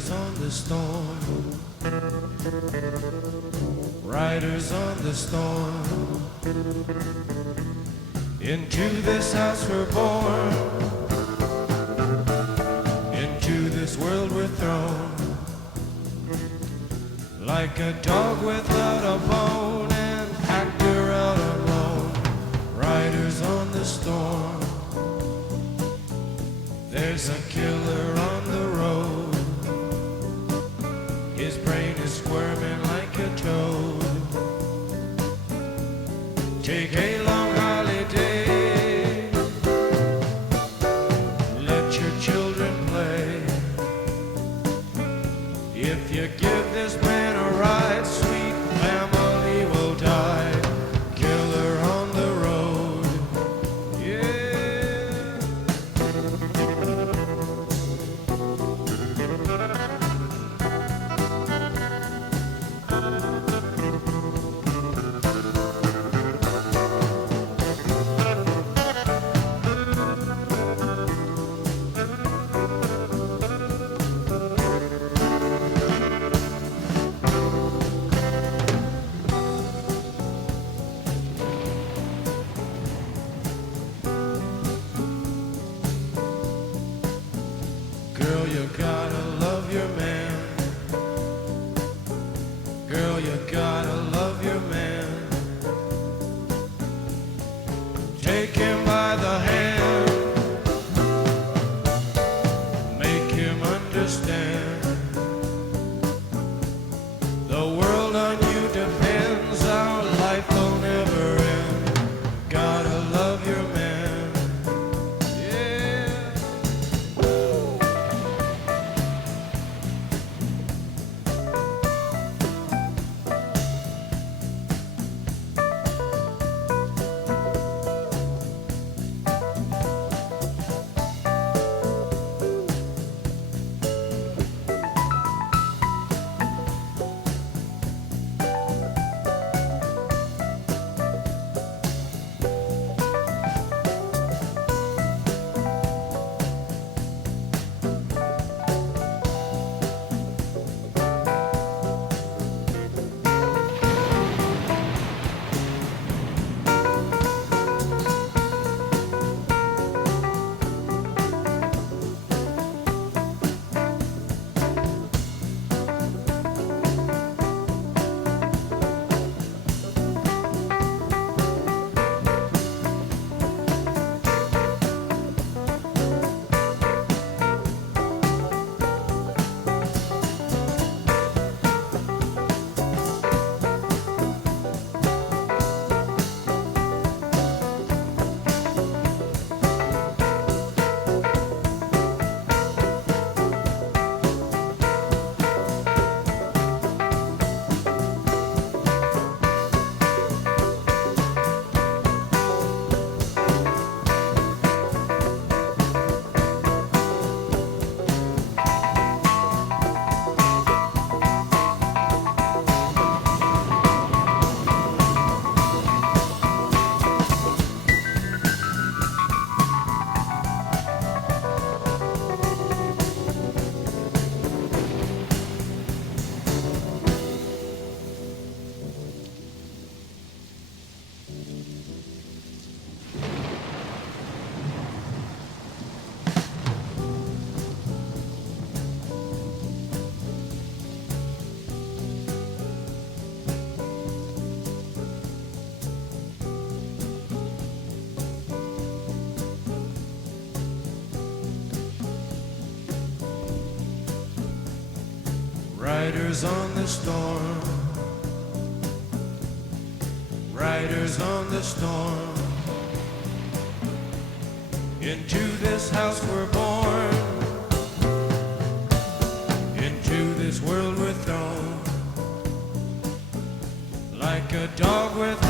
Riders on the storm, riders on the storm. Into this house we're born, into this world we're thrown. Like a dog without a bone, an actor out alone. Riders on the storm. There's a killer on the road. His brain is squirming like a toad. Take a long holiday. Let your children play. If you give this man a ride, sweet family will die. Killer on the road. Yeah. Girl, you gotta love your man. Girl, you gotta love your man. Take him by the hand. Make him understand. The world on you depends. Our life will never end. Gotta love your man. Riders on the storm, riders on the storm. Into this house we're born, into this world we're thrown. Like a dog with